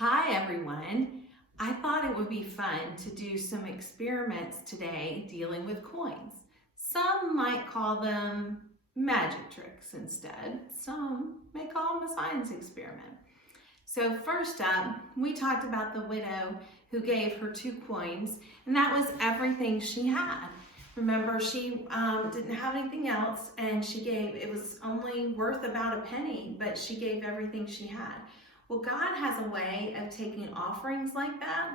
Hi everyone. I thought it would be fun to do some experiments today dealing with coins. Some might call them magic tricks instead. Some may call them a science experiment. So first up, we talked about the widow who gave her 2 coins, and that was everything she had. Remember, she didn't have anything else, and it was only worth about a penny, but she gave everything she had. Well, God has a way of taking offerings like that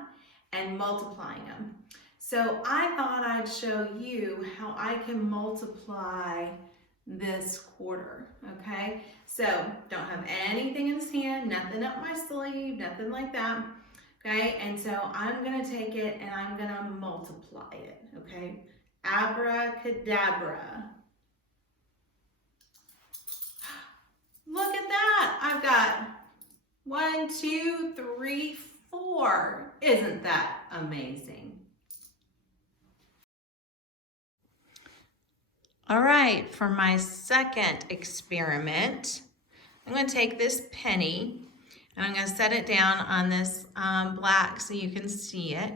and multiplying them. So I thought I'd show you how I can multiply this quarter, okay? So don't have anything in his hand, nothing up my sleeve, nothing like that, okay? And so I'm gonna take it and I'm gonna multiply it, okay? Abracadabra. Look at that, I've got 1, 2, 3, 4. Isn't that amazing? All right, for my second experiment, I'm going to take this penny and I'm going to set it down on this black so you can see it.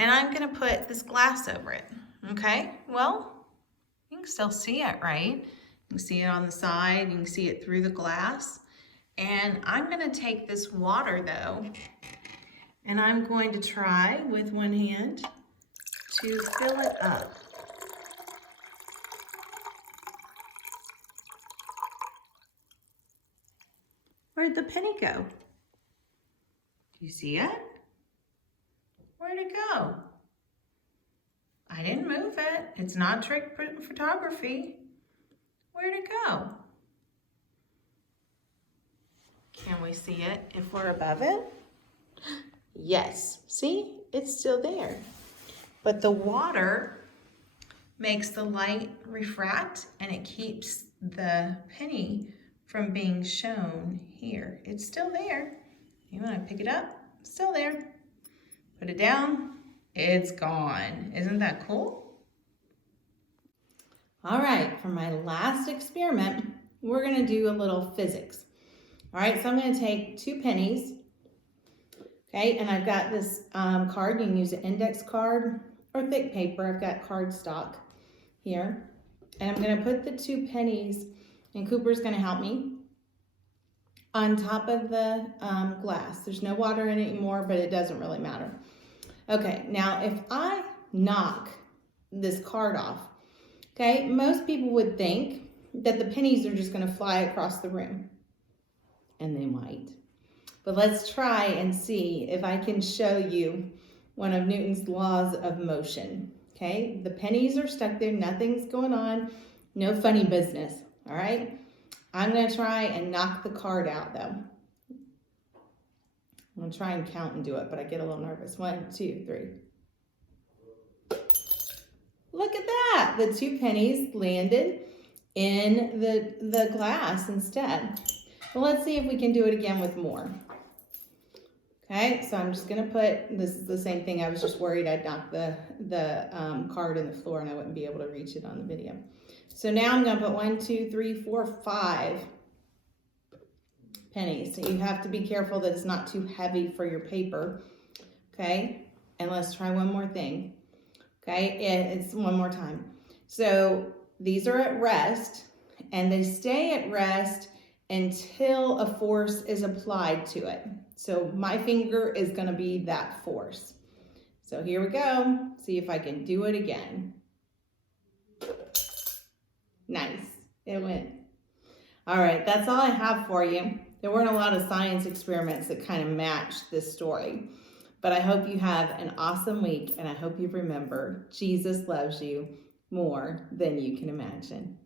And I'm going to put this glass over it. Okay, well, you can still see it, right? You can see it on the side, you can see it through the glass. And I'm going to take this water though, and I'm going to try with one hand to fill it up. Where'd the penny go? Do you see it? Where'd it go? I didn't move it. It's not trick photography. Where'd it go? Can we see it if we're above it? Yes, see, it's still there. But the water makes the light refract and it keeps the penny from being shown here. It's still there. You want to pick it up? Still there. Put it down. It's gone. Isn't that cool? All right, for my last experiment, we're going to do a little physics. All right, so I'm going to take 2 pennies, okay, and I've got this card. You can use an index card or thick paper. I've got cardstock here, and I'm going to put the 2 pennies, and Cooper's going to help me, on top of the glass. There's no water in it anymore, but it doesn't really matter. Okay, now if I knock this card off, okay, most people would think that the pennies are just going to fly across the room. And they might. But let's try and see if I can show you one of Newton's laws of motion. Okay, the pennies are stuck there, nothing's going on, no funny business, all right? I'm gonna try and knock the card out though. I'm gonna try and count and do it, but I get a little nervous. 1, 2, 3. Look at that, the 2 pennies landed in the glass instead. Well, let's see if we can do it again with more. Okay, so I'm just gonna put, this is the same thing, I was just worried I'd knock the card in the floor and I wouldn't be able to reach it on the video. So now I'm gonna put 1, 2, 3, 4, 5 pennies. So you have to be careful that it's not too heavy for your paper, okay? And let's try one more thing, okay? It's one more time. So these are at rest and they stay at rest until a force is applied to it. So my finger is going to be that force. So here we go. See if I can do it again. Nice. It went. All right, that's all I have for you. There weren't a lot of science experiments that kind of matched this story. But I hope you have an awesome week, and I hope you remember Jesus loves you more than you can imagine.